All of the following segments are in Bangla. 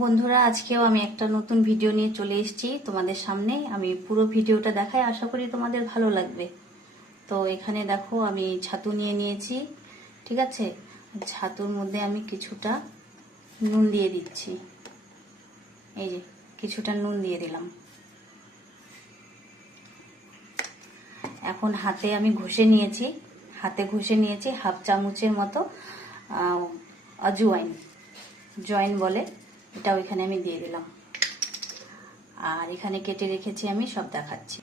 বন্ধুরা, আজকেও আমি একটা নতুন ভিডিও নিয়ে চলে এসেছি তোমাদের সামনে। আমি পুরো ভিডিওটা দেখাই, আশা করি তোমাদের ভালো লাগবে। তো এখানে দেখো, আমি ছাতু নিয়ে নিয়েছি, ঠিক আছে। ছাতুর মধ্যে আমি কিছুটা নুন দিয়ে দিচ্ছি, এই যে কিছুটা নুন দিয়ে দিলাম। এখন হাতে আমি ঘষে নিয়েছি, হাফ চামচের মতো জয়েন বলে, এটা ওইখানে আমি দিয়ে দিলাম। আর এখানে কেটে রেখেছি, আমি সব দেখাচ্ছি।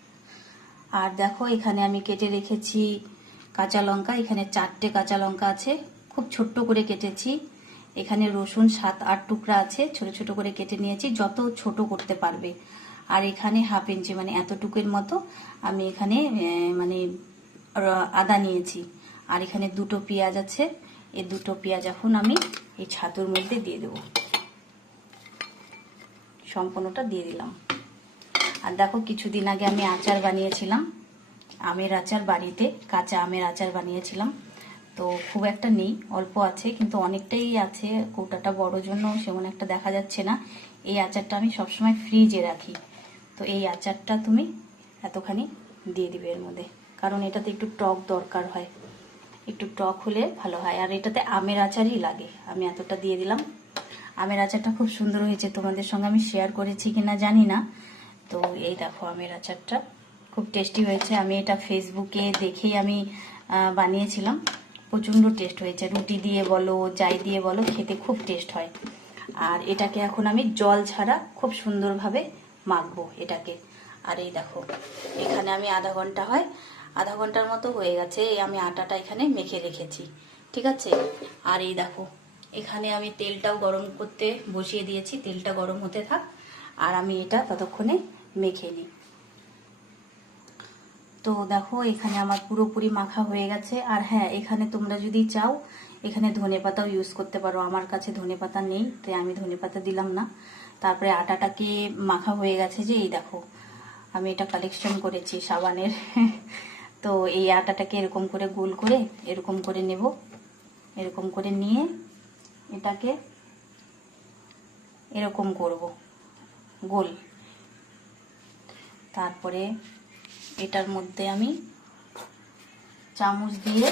আর দেখো, এখানে আমি কেটে রেখেছি কাঁচা লঙ্কা, এখানে 4টে কাঁচা লঙ্কা আছে, খুব ছোট্ট করে কেটেছি। এখানে রসুন 7-8 টুকরা আছে, ছোট ছোট করে কেটে নিয়েছি, যত ছোট করতে পারবে। আর এখানে হাফ ইঞ্চি মানে এতটুকুর মতো আমি এখানে মানে আদা নিয়েছি। আর এখানে 2টো পেঁয়াজ আছে, এই 2টো পেঁয়াজ এখন আমি এই ছাতুর মধ্যে দিয়ে দেবো, সম্পূর্ণটা দিয়ে দিলাম। আর দেখো, কিছুদিন আগে আমি আচার বানিয়েছিলাম, আমের আচার, বাড়িতে কাঁচা আমের আচার বানিয়েছিলাম। তো খুব একটা নেই, অল্প আছে, কিন্তু অনেকটাই আছে। কৌটাটা বড় জন্য সেমন একটা দেখা যাচ্ছে না। এই আচারটা আমি সবসময় ফ্রিজে রাখি। তো এই আচারটা তুমি এতখানি দিয়ে দিবে এর মধ্যে, কারণ এটাতে একটু টক দরকার হয়, একটু টক হলে ভালো হয়। আর এটাতে আমের আচারই লাগে, আমি এতটা দিয়ে দিলাম। আমের আচারটা খুব সুন্দর হয়েছে, তোমাদের সঙ্গে আমি শেয়ার করেছি কিনা জানি না। তো এই দেখো, আমের আচারটা খুব টেস্টি হয়েছে। আমি এটা ফেসবুকে দেখেই আমি বানিয়েছিলাম, প্রচণ্ড টেস্ট হয়েছে। রুটি দিয়ে বলো, যাই দিয়ে বলো, খেতে খুব টেস্ট হয়। আর এটাকে এখন আমি জল ছাড়া খুব সুন্দরভাবে মাখবো এটাকে। আর এই দেখো, এখানে আমি আধা ঘন্টার মতো হয়ে গেছে, আমি আটাটা এখানে মেখে রেখেছি, ঠিক আছে। আর এই দেখো, এখানে আমি তেলটাও গরম করতে বসিয়ে দিয়েছি, তেলটা গরম হতে থাক, আর আমি এটা ততক্ষণে মেখে নিই। তো দেখো, এখানে আমার পুরোপুরি মাখা হয়ে গেছে। আর হ্যাঁ, এখানে তোমরা যদি চাও এখানে ধনেপাতাও ইউজ করতে পারো, আমার কাছে ধনেপাতা নেই তাই আমি ধনেপাতা দিলাম না। তারপরে আটাটাকে মাখা হয়ে গেছে, যে এই দেখো আমি এটা কালেকশন করেছি সাবানের তো এই আটাটাকে এরকম করে গোল করে এরকম করে নেব, এরকম করে নিয়ে এটাকে এরকম করব গোল। তারপরে এটার মধ্যে আমি চামচ দিয়ে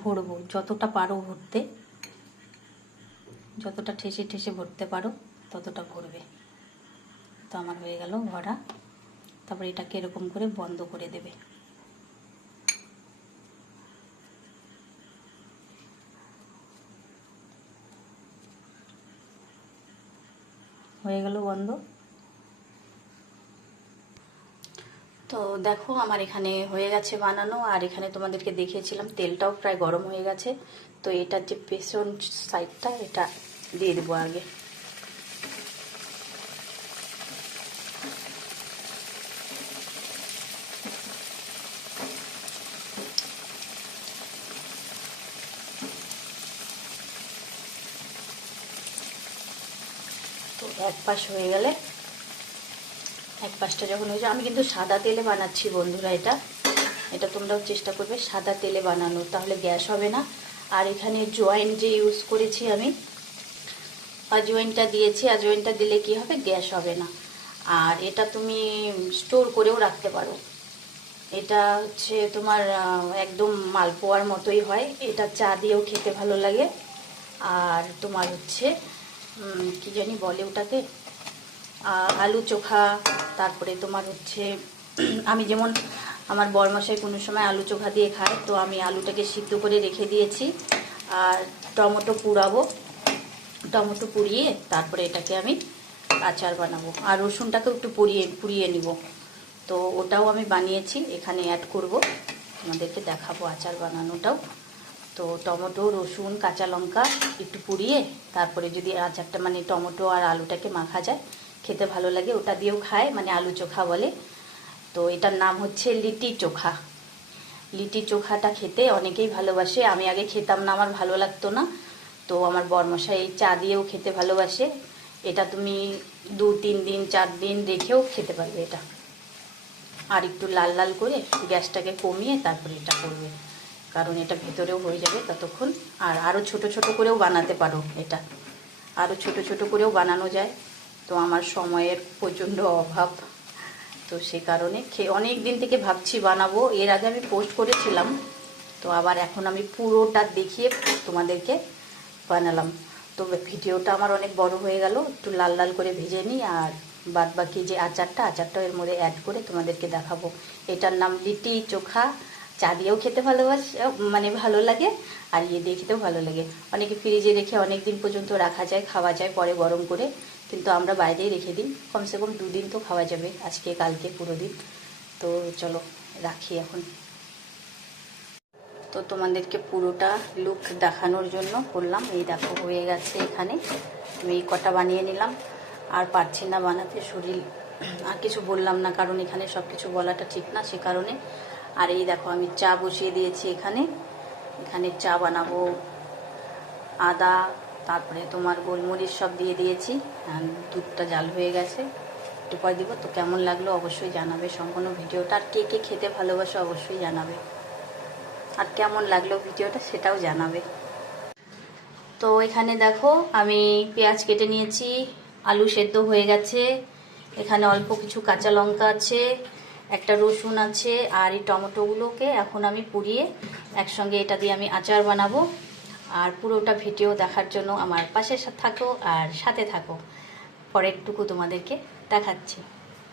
ভরবো, যতটা পারো ভরতে, যতটা ঠেসে ঠেসে ভরতে পারো ততটা ভরবে। তো আমার হয়ে গেল ভরা। তারপরে এটাকে এরকম করে বন্ধ করে দেবে। হয়ে গেল বন্ধ। তো দেখো, আমার এখানে হয়ে গেছে বানানো। আর এখানে তোমাদেরকে দেখিয়েছিলাম তেলটাও প্রায় গরম হয়ে গেছে। তো এটার যে পেছন সাইডটা, এটা দিয়ে দেবো আগে। তো এক পাশ হয়ে গেলে, এক পাশটা যখন হয়ে যায়, আমি কিন্তু সাদা তেলে বানাচ্ছি বন্ধুরা, এটা এটা তোমরাও চেষ্টা করবে সাদা তেলে বানানোর, তাহলে গ্যাস হবে না। আর এখানে জোয়াইন যে ইউজ করেছি আমি, আজওয়াইনটা দিয়েছি, আজওয়াইনটা দিলে কি হবে, গ্যাস হবে না। আর এটা তুমি স্টোর করেও রাখতে পারো। এটা হচ্ছে তোমার একদম মালপোয়ার মতোই হয়, এটা চা দিয়েও খেতে ভালো লাগে। আর তোমার হচ্ছে কি জানি বলে ওটাকে, আলু চোখা। তারপরে তোমার হচ্ছে আমি যেমন আমার বরমশাই কোনো সময় আলু চোখা দিয়ে খায়, তো আমি আলুটাকে সিদ্ধ করে রেখে দিয়েছি। আর টমেটো পুড়াবো, টমেটো পুড়িয়ে তারপরে এটাকে আমি আচার বানাবো। আর রসুনটাকেও একটু পুড়িয়ে নিব। তো ওটাও আমি বানিয়েছি, এখানে অ্যাড করব, তোমাদেরকে দেখাবো আচার বানানোটাও। তো টমেটো, রসুন, কাঁচা লঙ্কা একটু পুড়িয়ে তারপরে যদি আচারটা মানে টমেটো আর আলুটাকে মাখা যায়, খেতে ভালো লাগে। ওটা দিয়েও খায়, মানে আলু চোখা বলে। তো এটার নাম হচ্ছে লিটি চোখা। লিটি চোখাটা খেতে অনেকেই ভালোবাসে, আমি আগে খেতাম না, আমার ভালো লাগতো না। তো আমার বরমশাই চা দিয়েও খেতে ভালোবাসে। এটা তুমি 2-3 দিন 4 দিন রেখেও খেতে পারবে এটা। আর একটু লাল লাল করে গ্যাসটাকে কমিয়ে তারপরে এটা করবে, কারণ এটা ভেতরেও হয়ে যাবে ততক্ষণ। আর আরও ছোট ছোট করেও বানাতে পারো এটা। আরও ছোট ছোট করেও বানানো যায়, তো আমার সময়ের প্রচণ্ড অভাব, তো সে কারণে অনেক দিন থেকে ভাবছি বানাবো। এর আগে আমি পোস্ট করেছিলাম, তো আবার এখন আমি পুরোটা দেখিয়ে তোমাদেরকে বানালাম। তো ভিডিওটা আমার অনেক বড় হয়ে গেল, একটু লাল লাল করে ভেজে নিই, আর বাদ বাকি যে আচারটা এর মধ্যে অ্যাড করে তোমাদেরকে দেখাবো। এটার নাম লিটি চোখা। চা দিয়েও খেতে মানে ভালো লাগে, আর ইয়ে দিয়ে খেতেও ভালো লাগে। অনেকে ফ্রিজে রেখে অনেক দিন পর্যন্ত রাখা যায়, খাওয়া যায় পরে গরম করে, কিন্তু আমরা বাইরেই রেখে দিই, কমসে কম 2 দিন তো খাওয়া যাবে, আজকে কালকে পুরো দিন। তো চলো রাখি এখন। তো তোমাদেরকে পুরোটা লুক দেখানোর জন্য করলাম। এই দেখো হয়ে গেছে, এখানে আমি এই কটা বানিয়ে নিলাম, আর পারছি না বানাতে, শরীর আর কিছু বললাম না, কারণ এখানে সব কিছু বলাটা ঠিক না, সে কারণে। আর এই দেখো আমি চা বসিয়ে দিয়েছি, এখানে চা বানাবো, আদা তারপরে তোমার গোলমরিচ সব দিয়ে দিয়েছি, দুধটা জাল হয়ে গেছে, একটু পরে দিব। তো কেমন লাগলো অবশ্যই জানাবে সম্পূর্ণ ভিডিওটা, আর কে কে খেতে ভালোবাসো অবশ্যই জানাবে, আর কেমন লাগলো ভিডিওটা সেটাও জানাবে। তো এখানে দেখো আমি পেঁয়াজ কেটে নিয়েছি, আলু সেদ্ধ হয়ে গেছে, এখানে অল্প কিছু কাঁচা লঙ্কা আছে, একটা রসুন আছে, আর এই টমেটোগুলোকে এখন আমি পুড়িয়ে একসঙ্গে এটা দিয়ে আমি আচার বানাবো। আর পুরোটা ভিডিও দেখার জন্য আমার পাশে থাকো আর সাথে থাকো, পরেরটুকু তোমাদেরকে দেখাচ্ছি।